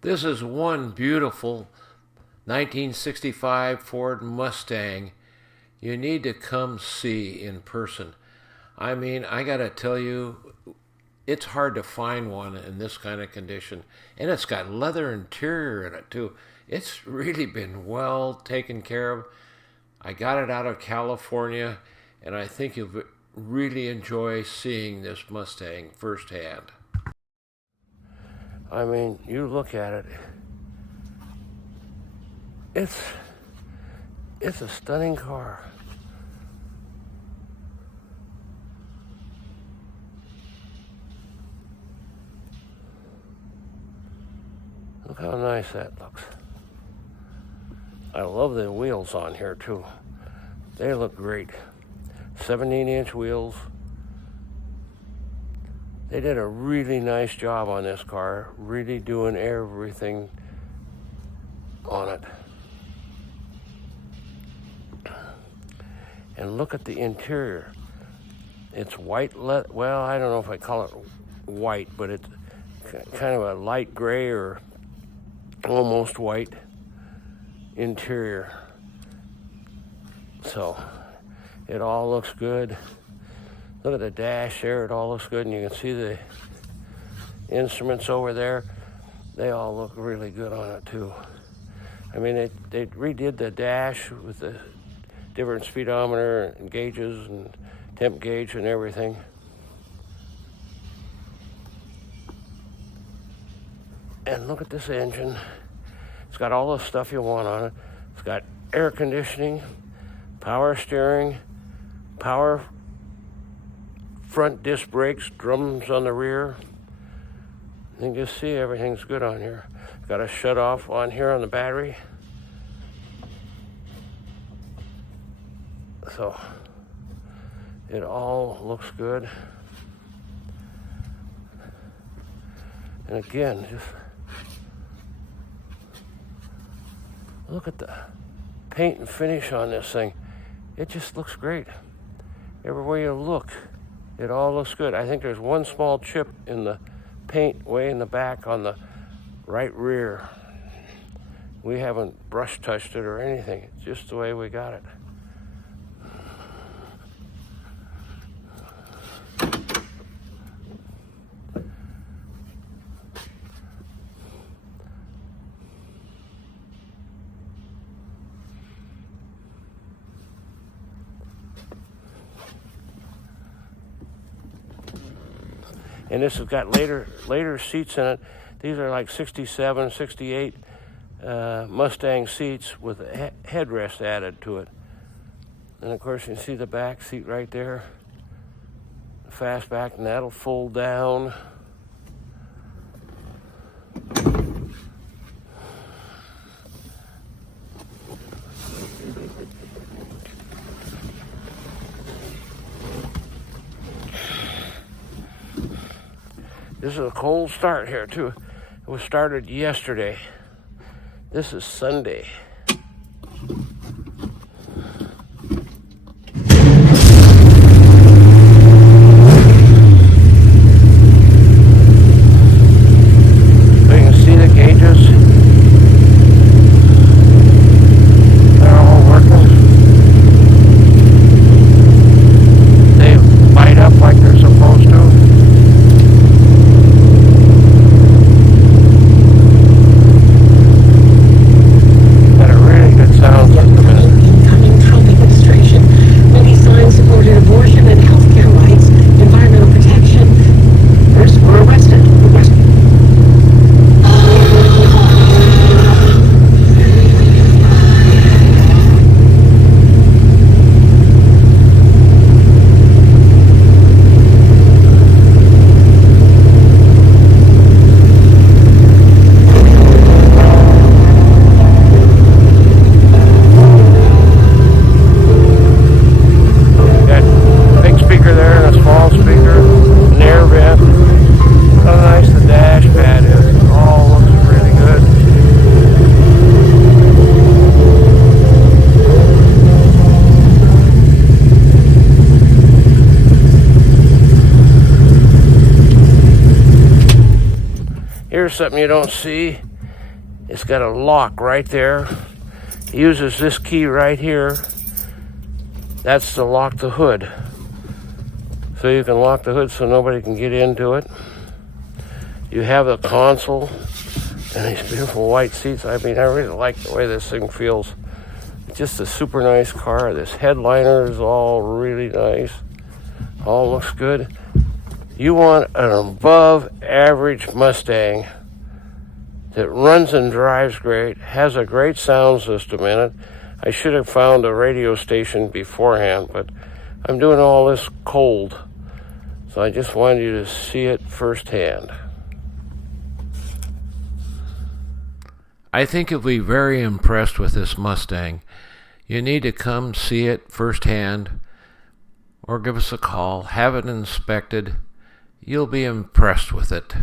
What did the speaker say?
This is one beautiful 1965 Ford Mustang you need to come see in person. I mean, I gotta tell you, it's hard to find one in this kind of condition. And it's got leather interior in it too. It's really been well taken care of. I got it out of California, and I think you'll really enjoy seeing this Mustang firsthand. I mean, you look at it, it's a stunning car. Look how nice that looks. I love the wheels on here too. They look great. 17-inch wheels. They did a really nice job on this car, really doing everything on it. And look at the interior. It's white leather. Well, I don't know if I call it white, but it's kind of a light gray or almost white interior. So it all looks good. Look at the dash there, it all looks good, and you can see the instruments over there. They all look really good on it too. I mean, they redid the dash with the different speedometer and gauges and temp gauge and everything. And look at this engine. It's got all the stuff you want on it. It's got air conditioning, power steering, power front disc brakes, drums on the rear. You can just see everything's good on here. Got a shut off on here on the battery. So it all looks good. And again, just look at the paint and finish on this thing. It just looks great. Everywhere you look, it all looks good. I think there's one small chip in the paint way in the back on the right rear. We haven't brush touched it or anything. It's just the way we got it. And this has got later seats in it. These are like 67, 68 Mustang seats with a headrest added to it. And of course you can see the back seat right there. The Fastback, and that'll fold down. This is a cold start here too. It was started yesterday. This is Sunday. So you can see the gauges. They're all working. They light up like they're supposed to. Here's something you don't see. It's got a lock right there. It uses this key right here. That's to lock the hood. So you can lock the hood so nobody can get into it. You have the console and these beautiful white seats. I mean, I really like the way this thing feels. It's just a super nice car. This headliner is all really nice. All looks good. You want an above average Mustang that runs and drives great, has a great sound system in it. I should have found a radio station beforehand, but I'm doing all this cold. So I just wanted you to see it firsthand. I think you'll be very impressed with this Mustang. You need to come see it firsthand or give us a call, have it inspected. You'll be impressed with it.